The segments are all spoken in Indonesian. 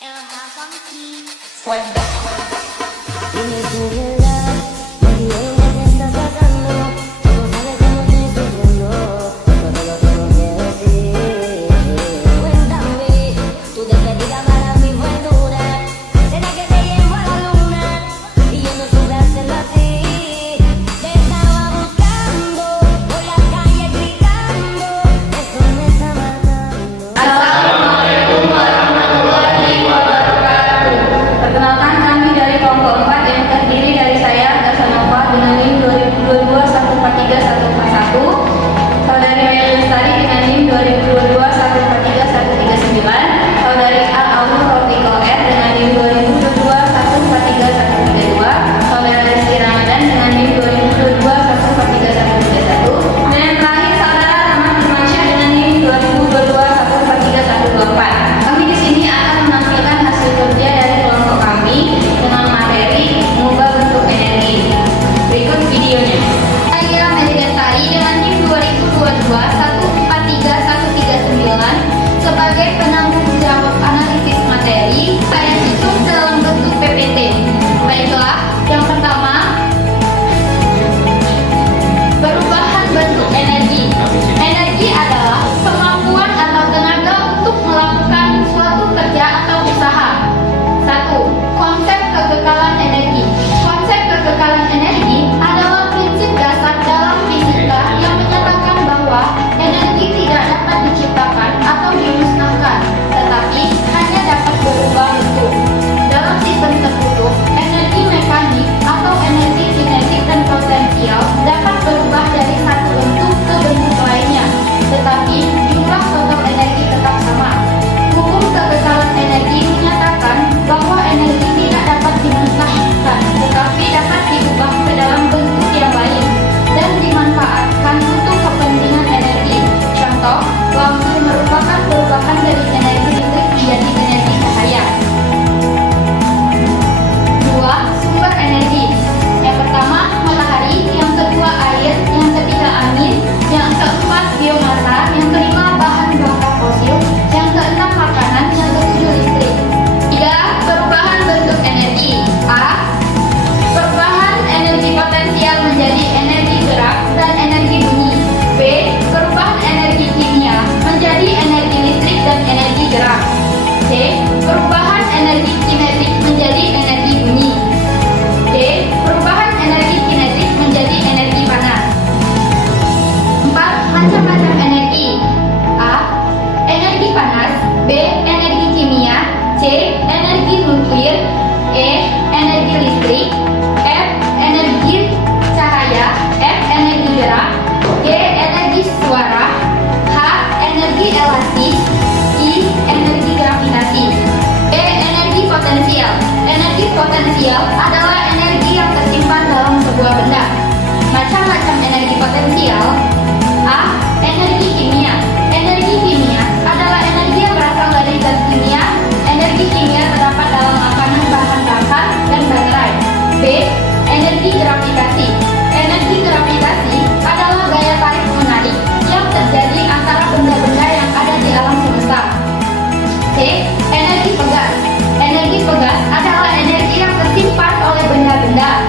Dime tu verdad, porque ella te está sacando. Tú no sabes cómo estoy sufriendo, esto te lo tengo que decir. Cuéntame, tu despedida para mí fue dura. Será que te llevo a la luna y yo no supe hacerlo así. Te estaba buscando por la calle gritando, eso me está matando. Assalamualaikum warahmatullahi wabarakatuh. Perkenalkan, kami dari kelompok 4 yang terdiri dari saya, Gasanova dengan NIM 2022143141, saudari Meli Lestari dengan NIM 2022143139, saudari Al-Amun Rofiqo R dengan NIM 2022143132, saudara Rizky Ramadan dengan NIM 2022143131, dan yang terakhir saudara Rahmat Firmansyah dengan NIM 2022143124. Kami di sini akan menampilkan hasil kerja dari kelompok kami dengan materi mengubah bentuk energi. Berikut videonya. Saya Meli Lestari dengan NIM 2022143139 sebagai penanggung jawab analisis materi. Saya susun dalam bentuk PPT. Baiklah, yang pertama, perubahan bentuk energi. Energi adalah kemampuan atau tenaga untuk melakukan suatu kerja atau usaha. 1. Konsep kekekalan energi. Konsep kekekalan energi adalah prinsip dasar dalam fisika yang menyatakan bahwa energi tidak dapat diciptakan atau dimusnahkan, tetapi hanya dapat berubah bentuk. Dalam sistem tertutup, energi mekanik atau energi kinetik dan potensial dapat berubah dari satu bentuk ke bentuk lainnya, tetapi jumlah total energi tetap sama. Hukum kekekalan energi menyatakan bahwa energi tidak dapat dimusnahkan, tetapi dapat diubah ke dalam bentuk yang lain dan dimanfaatkan untuk kepentingan energi. Contoh, lampu merupakan perubahan dari energi listrik menjadi energi cahaya. 2. Sumber energi. Yang pertama, matahari, yang kedua air, yang ketiga angin, yang keempat biomasa, yang kelima bahan bakar fosil, yang keenam makanan, yang ketujuh listrik. 3. Perubahan bentuk energi. A. Perubahan energi potensial menjadi energi gerak dan energi bunyi. B. Perubahan energi kimia menjadi energi listrik dan energi gerak. C. Perubahan energi kinetik menjadi energi bunyi. D. Perubahan energi kinetik menjadi energi panas. 4. Macam-macam energi. A. Energi panas. B. Energi kimia. C. Energi nuklir. E. Energi listrik. F. Energi cahaya. F. Energi gerak. G. Energi suara. H. Energi elastis. I. Energi gravitasi. E. Energi potensial. Energi potensial adalah energi yang tersimpan dalam sebuah benda. Macam-macam energi potensial. A. Energi kimia. Energi kimia adalah energi yang berasal dari zat kimia. Energi kimia terdapat dalam makanan, bahan bakar, dan baterai. B. Energi gravitasi. Energi gravitasi adalah gaya tarik menarik yang terjadi antara benda-benda yang ada di alam semesta. C. Energi pegas. Energi pegas adalah energi yang tersimpan oleh benda-benda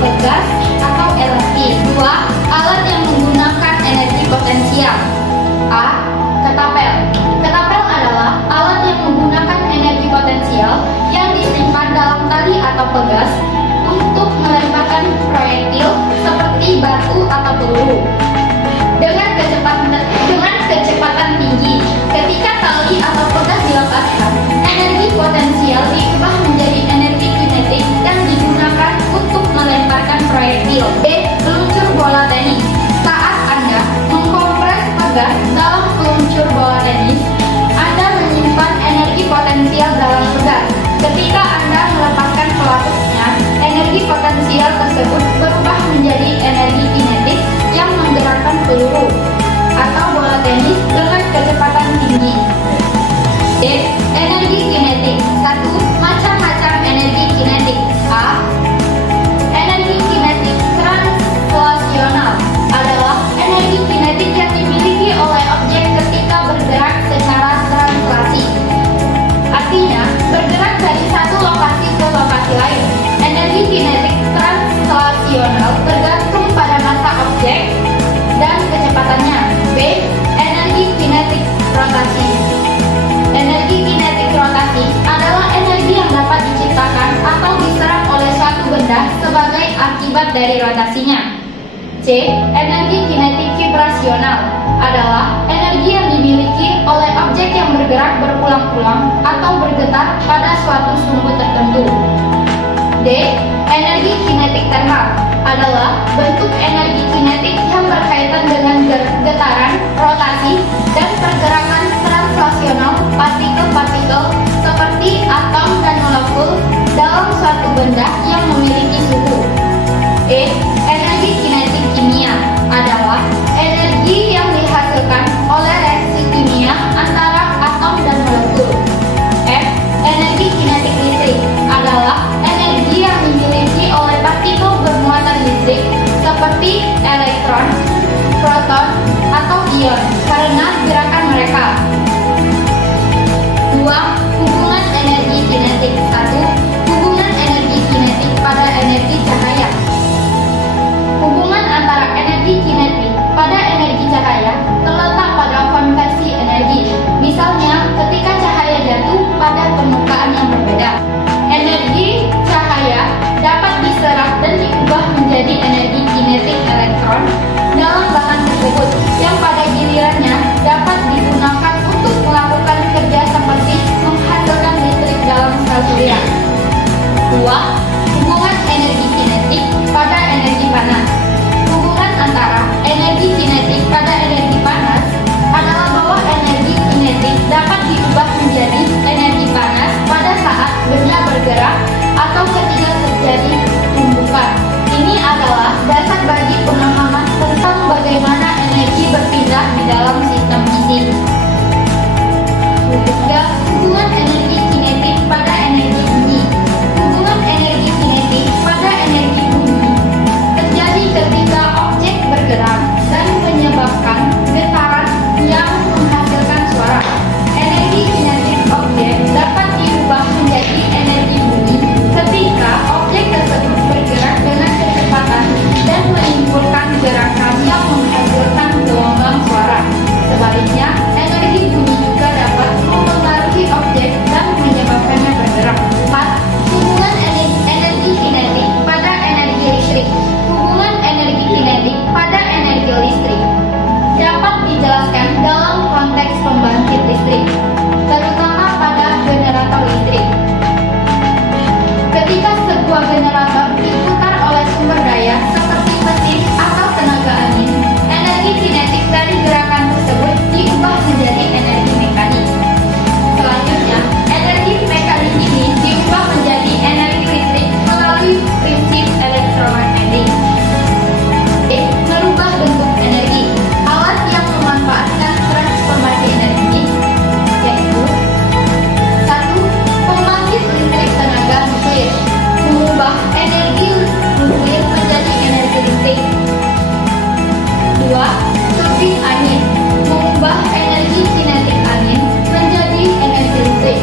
pegas atau elastis. 2. Alat yang menggunakan energi potensial. A. Ketapel. Ketapel adalah alat yang menggunakan energi potensial yang disimpan dalam tali atau pegas untuk melemparkan proyektil seperti batu atau peluru dengan kecepatan tinggi. Ketika tali atau pegas dilepaskan, energi potensial diubah menjadi energi kinetik dan digunakan untuk melemparkan proyektil. B. Peluncur bola tenis. Saat Anda mengkompres pegas dalam peluncur bola tenis, Anda menyimpan energi potensial dalam pegas. Ketika Anda melepaskan pelapisnya, energi potensial tersebut berubah menjadi energi kinetik yang menggerakkan peluru atau bola tenis dengan kecepatan tinggi. D. Energi kinetik. 1. Macam-macam energi kinetik. A. Energi kinetik translasional adalah energi kinetik yang dimiliki oleh objek ketika bergerak secara translasi. Artinya, akibat dari rotasinya. C. Energi kinetik vibrasional adalah energi yang dimiliki oleh objek yang bergerak berulang-ulang atau bergetar pada suatu sumbu tertentu. D. Energi kinetik termal adalah bentuk energi kinetik yang berkaitan dengan getaran, rotasi, dan pergerakan translasional partikel-partikel seperti atom dan molekul dalam suatu benda yang memiliki suhu. E. Energi kinetik kimia adalah energi yang dihasilkan oleh reaksi kimia antara atom dan molekul. F. Energi kinetik listrik adalah energi yang dimiliki oleh partikel bermuatan listrik seperti elektron, proton, atau ion karena gerakan mereka. 2. Hubungan energi kinetik. 1. Hubungan energi kinetik pada energi cahaya. Hubungan antara energi kinetik pada energi cahaya terletak pada konversi energi. Misalnya, ketika cahaya jatuh pada permukaan yang berbeda, energi cahaya dapat diserap dan diubah menjadi energi kinetik elektron dalam bahan tersebut, yang pada gilirannya dapat digunakan untuk melakukan kerja seperti menghasilkan listrik dalam sel surya. 2. Hubungan energi kinetik pada energi panas. Hubungan antara energi kinetik pada energi panas adalah bahwa energi kinetik dapat diubah menjadi energi panas pada saat benda bergerak atau ketika terjadi tumbukan. Ini adalah dasar bagi pemahaman tentang bagaimana energi berpindah di dalam sistem fisik. 3. Hubungan energi kinetik pada energi bumi. Hubungan energi kinetik pada energi bumi terjadi ketika objek bergerak dan menyebabkan getaran yang menghasilkan suara. Energi kinetik objek dapat diubah menjadi energi bumi ketika objek tersebut bergerak dengan kecepatan dan menimbulkan gerakan yang menghasilkan gelombang suara. Sebaliknya, energi bumi juga dapat mempengaruhi objek dan menyebabkannya bergerak. 4. Hubungan energi kinetik pada energi listrik. Hubungan energi kinetik pada energi listrik dapat dijelaskan dalam konteks pembangkit listrik, terutama pada generator listrik. Ketika sebuah generator diputar oleh sumber daya seperti mesin atau tenaga angin, energi kinetik dari gerakan tersebut diubah menjadi energi mekanik. Selanjutnya, energi mekanik ini diubah menjadi energi listrik melalui prinsip elektromagnetik. Merubah bentuk energi. Alat yang memanfaatkan transformasi energi yaitu 1. Pembangkit listrik tenaga nuklir mengubah energi nuklir menjadi energi listrik. 2. Turbin angin mengubah energi kinetik angin menjadi energi listrik.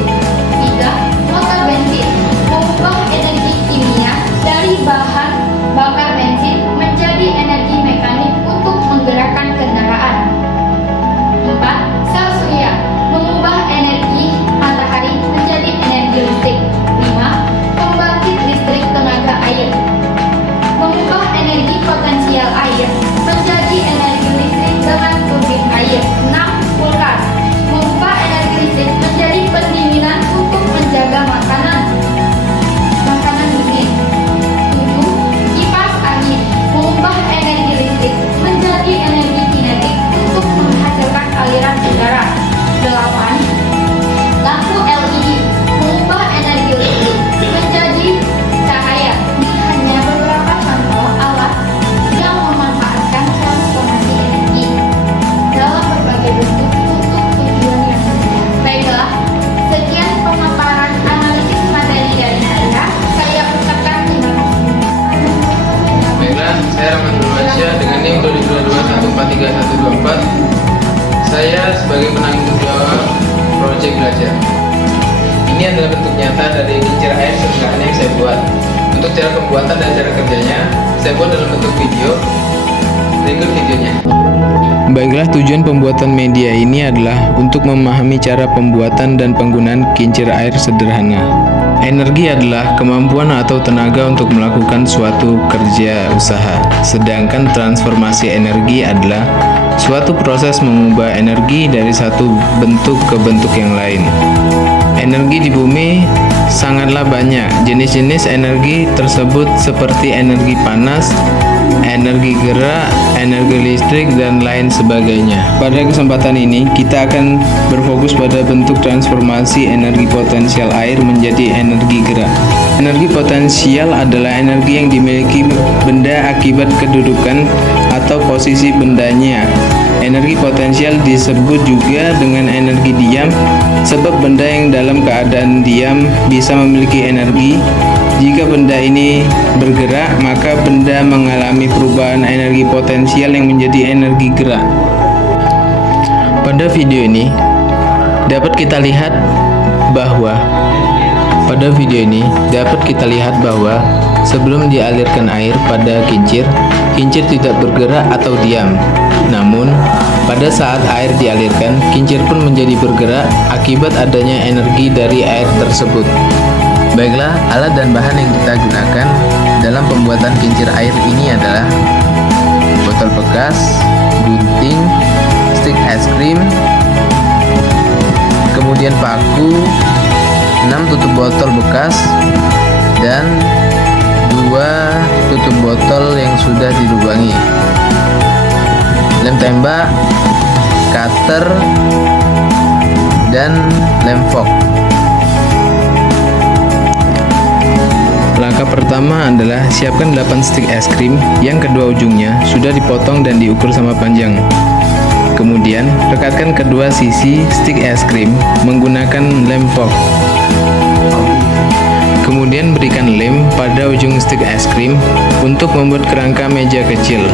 3. Motor bensin mengubah energi kimia dari bahan bakar bensin menjadi energi mekanik untuk menggerakkan kendaraan. 4. Sel surya mengubah energi matahari menjadi energi listrik. 5. Pembangkit listrik tenaga air mengubah energi potensial air menjadi energi listrik dengan turbin air. 6. Kulkas mengubah energi listrik menjadi pendinginan untuk menjaga makanan dingin. 7. Kipas angin mengubah energi listrik menjadi energi kinetik untuk menghasilkan aliran udara. 8. Lampu LED mengubah energi listrik menjadi cahaya. Ini hanya beberapa contoh alat yang memanfaatkan transformasi energi dalam berbagai bentuk untuk tujuan yang berbeda. Baiklah, sekian pemaparan analisis materi dari saya ucapkan terima kasih. Baiklah, saya Rahmat Nurwansyah dengan NIM 2022143124. Saya sebagai penanggung jawab proyek belajar. Ini adalah bentuk nyata dari kincir air sederhana yang saya buat. Untuk cara pembuatan dan cara kerjanya, saya buat dalam bentuk video Berikut videonya. Baiklah, tujuan pembuatan media ini adalah untuk memahami cara pembuatan dan penggunaan kincir air sederhana. Energi adalah kemampuan atau tenaga untuk melakukan suatu kerja usaha, sedangkan transformasi energi adalah suatu proses mengubah energi dari satu bentuk ke bentuk yang lain. Energi di bumi sangatlah banyak. Jenis-jenis energi tersebut seperti energi panas, energi gerak, energi listrik, dan lain sebagainya. Pada kesempatan ini, kita akan berfokus pada bentuk transformasi energi potensial air menjadi energi gerak. Energi potensial adalah energi yang dimiliki benda akibat kedudukan atau posisi bendanya. Energi potensial disebut juga dengan energi diam, sebab benda yang dalam keadaan diam bisa memiliki energi. Jika benda ini bergerak, maka benda mengalami perubahan energi potensial yang menjadi energi gerak. Pada video ini dapat kita lihat bahwa sebelum dialirkan air pada kincir, kincir tidak bergerak atau diam. Namun, pada saat air dialirkan, kincir pun menjadi bergerak akibat adanya energi dari air tersebut. Baiklah, alat dan bahan yang kita gunakan dalam pembuatan kincir air ini adalah botol bekas, gunting, stik es krim, kemudian paku, 6 tutup botol bekas, dan 2 tutup botol yang sudah dilubangi, lem tembak, cutter, dan lem fork. Langkah pertama adalah siapkan 8 stik es krim yang kedua ujungnya sudah dipotong dan diukur sama panjang. Kemudian, rekatkan kedua sisi stik es krim menggunakan lem fork. Kemudian berikan lem pada ujung stik es krim untuk membuat kerangka meja kecil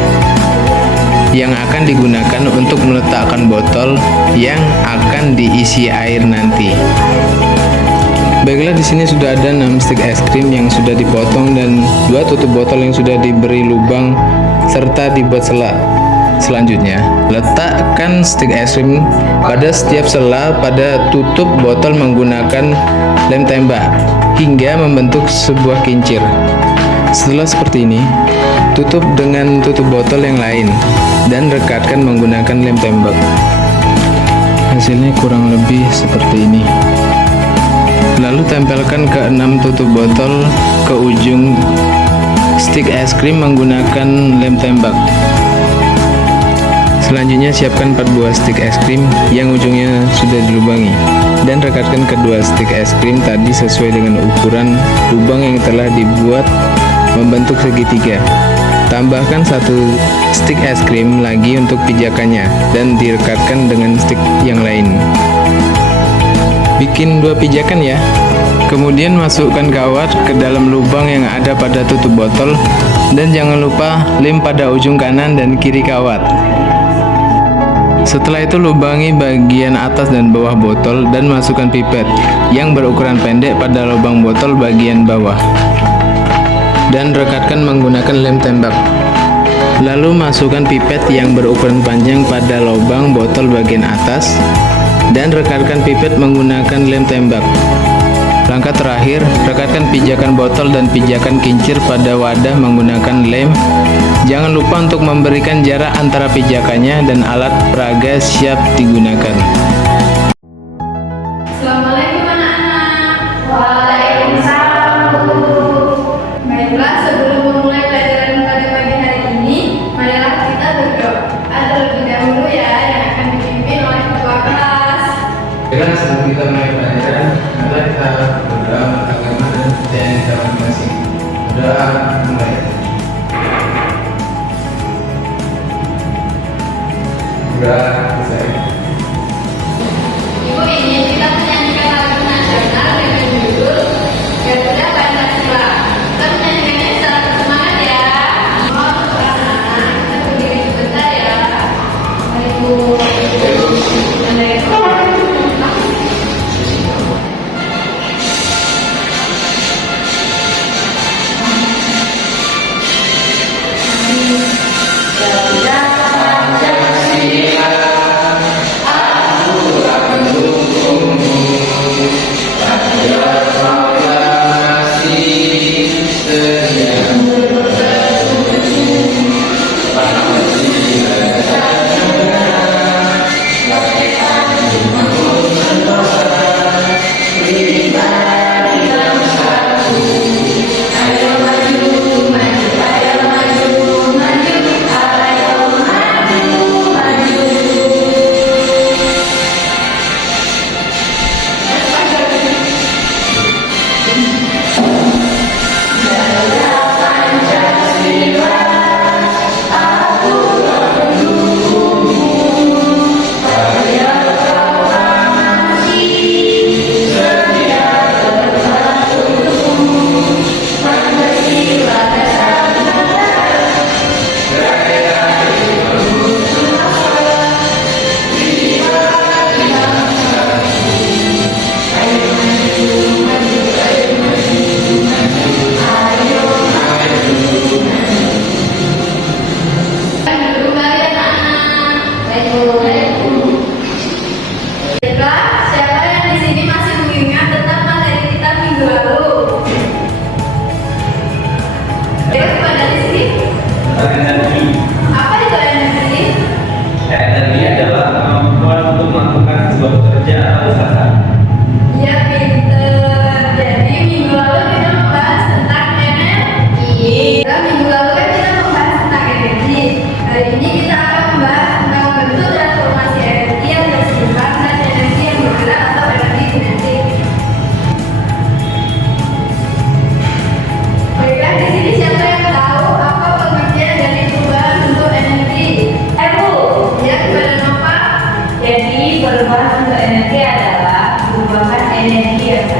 yang akan digunakan untuk meletakkan botol yang akan diisi air nanti. Baiklah, di sini sudah ada 6 stik es krim yang sudah dipotong dan 2 tutup botol yang sudah diberi lubang serta dibuat sela. Selanjutnya, letakkan stik es krim pada setiap sela pada tutup botol menggunakan lem tembak hingga membentuk sebuah kincir. Setelah seperti ini, tutup dengan tutup botol yang lain dan rekatkan menggunakan lem tembak. Hasilnya kurang lebih seperti ini. Lalu tempelkan ke 6 tutup botol ke ujung stik es krim menggunakan lem tembak. Selanjutnya siapkan 4 buah stik es krim yang ujungnya sudah dilubangi dan rekatkan kedua stik es krim tadi sesuai dengan ukuran lubang yang telah dibuat membentuk segitiga. Tambahkan 1 stik es krim lagi untuk pijakannya dan direkatkan dengan stik yang lain. Bikin 2 pijakan ya. Kemudian masukkan kawat ke dalam lubang yang ada pada tutup botol dan jangan lupa lem pada ujung kanan dan kiri kawat. Setelah itu lubangi bagian atas dan bawah botol dan masukkan pipet yang berukuran pendek pada lubang botol bagian bawah dan rekatkan menggunakan lem tembak. Lalu masukkan pipet yang berukuran panjang pada lubang botol bagian atas dan rekatkan pipet menggunakan lem tembak. Langkah terakhir, rekatkan pijakan botol dan pijakan kincir pada wadah menggunakan lem. Jangan lupa untuk memberikan jarak antara pijakannya dan alat peraga siap digunakan. Assalamualaikum anak-anak. Waalaikumsalam. Baiklah, sebelum memulai pelajaran pada pagi hari ini, marilah kita berdoa. Ada lebih dahulu ya yang akan dipimpin oleh ketua kelas. Baiklah, sebelum kita mulai pelajaran, mari kita berdoa agama dan kepercayaan kita masing-masing. Berdoa mulai. Berdoa saya. Ibu ingin kita menyanyikan lagu nasional dengan judul Garuda Pancasila. Kita menyanyikannya secara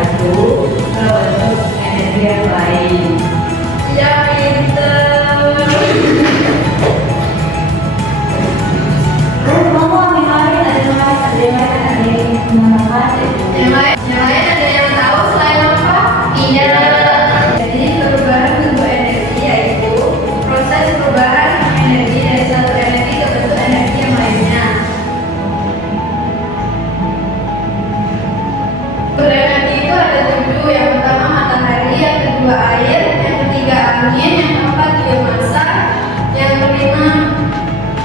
menyatu membentuk energi yang lain. Ya pinter. Ngomong yang lain, ada yang menambahkan. Yang lain ada yang tahu selain apa? Iya. Jadi perubahan bentuk energi yaitu proses perubahan energi dari satu energi ke bentuk energi yang lainnya. Berenergi itu ada 7. Yang pertama matahari, yang kedua air, yang ketiga angin, yang keempat biomasa, yang kelima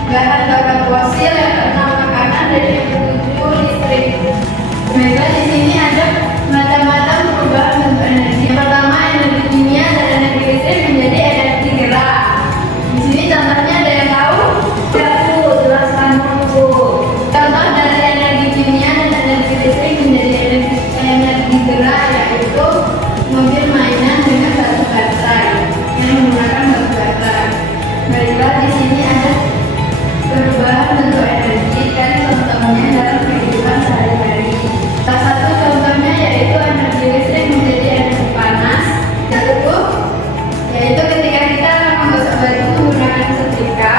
bahan bakar fosil, yang keenam makanan, dan yang ketujuh listrik. Baiklah, di sini ada macam-macam perubahan bentuk energi. Yang pertama energi kimia dan energi listrik menjadi energi gerak. Di sini contohnya ada yang tahu? Ya Bu, jelaskan Bu. Contoh dari energi kimia dan energi listrik menjadi energi gerak yaitu mobil mainan dengan batu baterai yang menggunakan batu baterai. Baiklah, di sini ada perubahan bentuk energi dan contohnya dalam kehidupan sehari-hari. Salah satu contohnya yaitu energi listrik menjadi energi panas, yaitu ketika kita akan menggosok baju menggunakan setrika,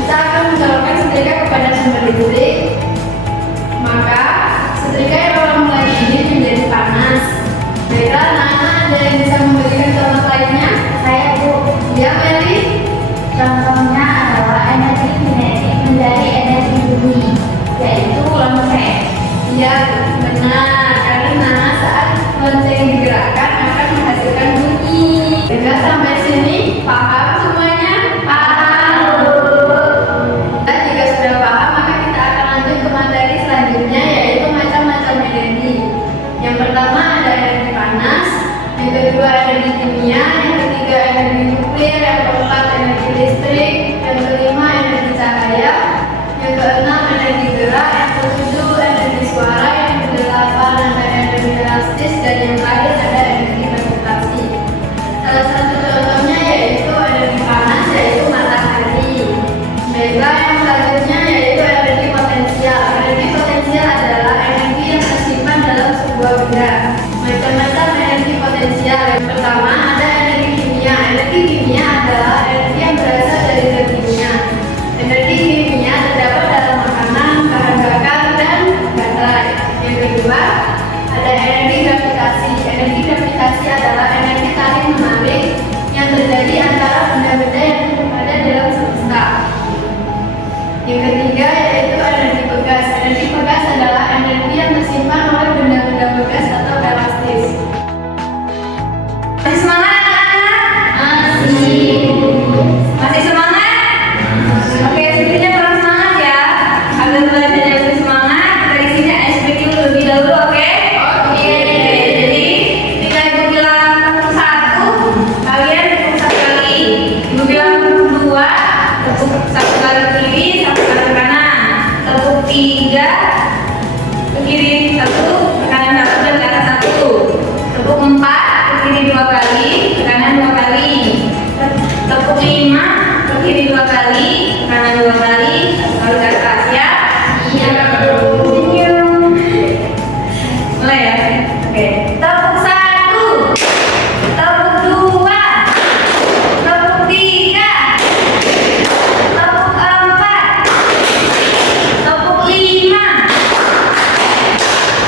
kita akan mencolokkan setrika kepada sumber listrik, maka setrika yang telah mulai dingin menjadi panas. Baiklah, anak-anak ada yang bisa memberikan contoh lainnya? Saya Bu. Ya, Meli. Contohnya adalah energi kinetik menjadi energi bumi, yaitu lonceng. Ya, benar. Karena saat lonceng digerakkan akan menghasilkan bunyi. Baiklah, sampai sini paham semuanya? Paham. Dan jika sudah paham, maka kita akan lanjut ke materi selanjutnya yaitu macam-macam energi. Yang pertama ada energi panas, yang kedua energi kimia, yang ketiga energi nuklir, yang keempat energi listrik, yang kelima energi cahaya, yang keenam energi gerak, yang ketujuh energi suara, yang kedelapan ada energi elastis, dan yang terakhir ada energi gravitasi. Salah satu contohnya yaitu energi panas yaitu matahari. Baiklah, yang selanjutnya yaitu energi potensial. Energi potensial adalah energi yang tersimpan dalam sebuah benda. Macam-macam energi potensial. Yang pertama ada energi kimia. Energi kimia adalah energi yang berasal dari zat kimia. Energi kimia terdapat dalam makanan, bahan bakar, dan baterai. Yang kedua ada energi gravitasi. Energi gravitasi adalah energi tarik menarik yang terjadi antara benda-benda yang ada dalam semesta. Yang ketiga yaitu energi pegas. Energi pegas adalah energi yang tersimpan oleh benda-benda pegas atau elastis. Masih semangat anak-anak? Masih semangat? Oke, sepertinya kurang semangat ya. Agar belajarnya lebih semangat, dari sini SPQ lebih dahulu, oke? Oke. Jadi ketika ibu bilang tepuk 1, kalian tepuk 1 kali. Ibu bilang tepuk 2, tepuk 1 kali kiri, 1 kali kanan. Tepuk 3, ke kiri 1, ke kanan 1, dan ke atas 1. Tepuk 4, ke kiri 2 kali, ke kanan 2 kali. Tepuk 5, ke kiri 2 kali, ke kanan 2 kali, 1 kali ke atas ya. Iya. Mulai ya. Oke. Tepuk 1, tepuk 2, tepuk 3, tepuk 4, tepuk 5,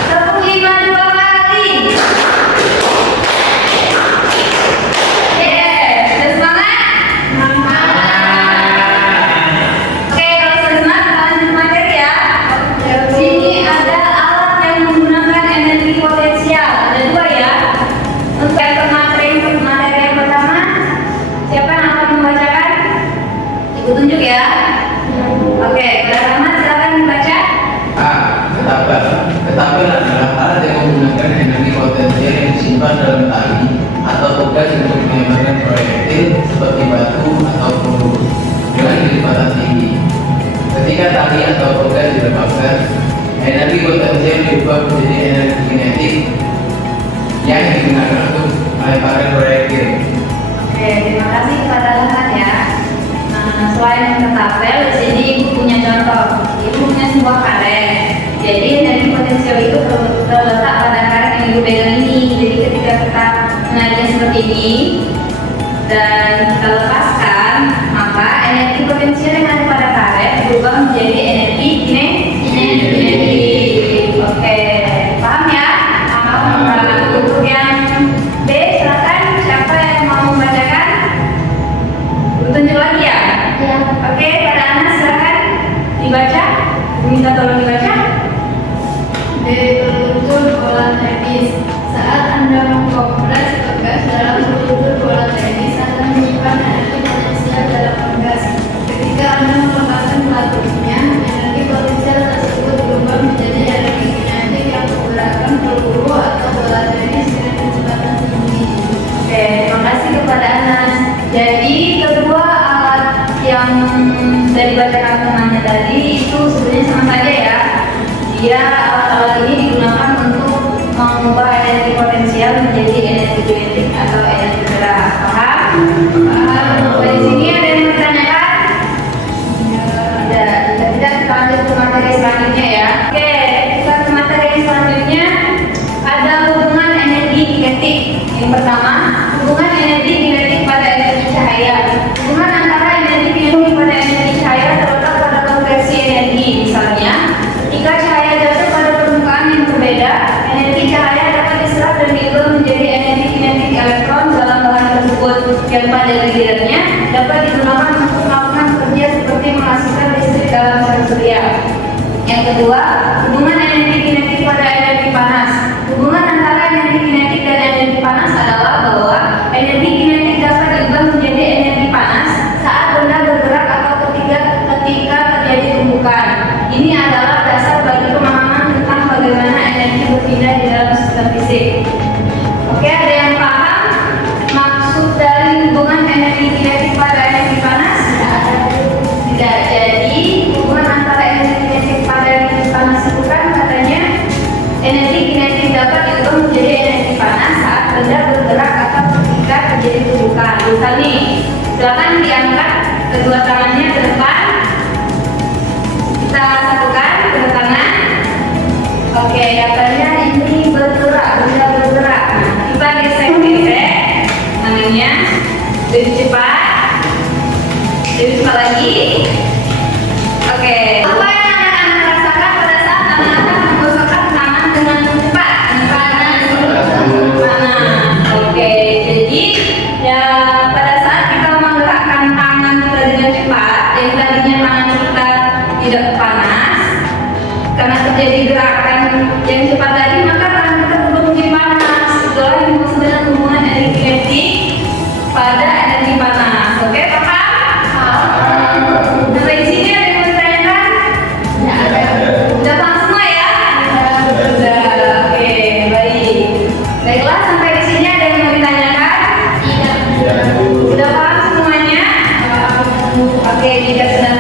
tepuk 5 2 kali. Yes, sudah semangat? Oke, kalau sudah semangat kita lanjut materi ya. Di sini ada alat yang menggunakan energi potensial. Ada 2 ya. Untuk yang materi yang pertama, siapa yang akan membacakan? Ibu tunjuk ya. Oke, pertama silakan membaca. A. Ketapel. Ketapel adalah alat yang menggunakan energi potensial yang disimpan dalam tali atau pegas untuk menembakkan proyektil seperti batu atau peluru dengan kecepatan tinggi. Ketika tali atau pegas dilepaskan, energi potensial diubah menjadi energi kinetik yang digunakan untuk melemparkan proyektil. Oke, terima kasih kepada Lahan ya. Selain ketapel, di sini ibu punya contoh. Ibu punya sebuah karet. Jadi energi potensial itu terletak pada karet yang ibu pegang ini. seperti ini dan kita lepaskan, maka energi potensial yang ada pada karet berubah menjadi energi kinetik. Oke, paham ya? Nah, untuk yang B, silakan siapa yang mau membacakan? Tunjuk lagi ya? Ya. Oke, pada Anas silakan dibaca. Minta tolong dibaca. Berluncur bola tenis. Saat Anda mengkompres gas dalam berluncur bola tenis akan menyimpan energi potensial dalam gas. Ketika Anda melepaskan pelatunya, energi potensial tersebut berubah menjadi energi kinetik yang menggerakkan peluru atau bola tenis dengan kecepatan tinggi. Oke, terima kasih kepada Anas. Jadi kedua alat yang dari bacaan temannya tadi itu sebenarnya sama saja ya. Dia alat-alat ini digunakan untuk mengubah energi potensial menjadi energi kinetik atau energi gerak. Paham? Paham. Di sini ada yang bertanyakan? Ada. Jika tidak, kita lanjut ke materi selanjutnya ya. Oke, kita ke materi selanjutnya. Ada hubungan energi kinetik. Yang pertama, hubungan energi kinetik pada energi cahaya. Hubungan antara energi kinetik pada energi cahaya terletak pada konversi energi. Misalnya, ketika cahaya jatuh pada permukaan yang berbeda, energi cahaya dapat diserap dan diubah menjadi energi kinetik elektron dalam bahan tersebut yang pada gilirannya dapat digunakan untuk melakukan kerja seperti menghasilkan listrik dalam sel surya. Yang kedua, hubungan energi kinetik pada energi panas. Hubungan antara energi kinetik dan energi panas adalah bahwa energi kinetik dapat diubah menjadi energi panas saat benda bergerak atau ketika terjadi tumbukan. Ini adalah dasar bagi pemahaman tentang bagaimana energi berpindah di dalam sistem fisik. Oke, ada yang paham maksud dari hubungan energi kinetik pada energi panas? Tidak. Jadi hubungan antara energi kinetik pada energi panas itu kan katanya energi kinetik dapat diubah menjadi energi panas saat benda bergerak atau ketika terjadi tumbukan. Misal nih, silakan diangkat kedua tangannya ke depan. Kita satukan kedua tangan. Oke, katanya ini bergerak, benda bergerak. Nah, kita gesek-gesek tangannya lebih cepat. Lebih cepat lagi. Oke, apa yang akan rasakan pada saat anak-anak menggosokkan tangan dengan cepat? Panas. Oke, jadi ya pada saat kita menggerakkan tangan kita dengan cepat, yang tadinya tangan kita tidak panas, karena terjadi gerakan yang cepat tadi, maka tangan kita berubah menjadi panas. Itulah yang dimaksud dengan hubungan energi kinetik pada energi panas. Oke, paham? Sampai di sini ada yang mau ditanyakan? Udah paham semua ya? Sudah. Oke, baik. Baiklah, sampai di sini ada yang mau ditanyakan? Sudah paham semuanya? Oke, jika sudah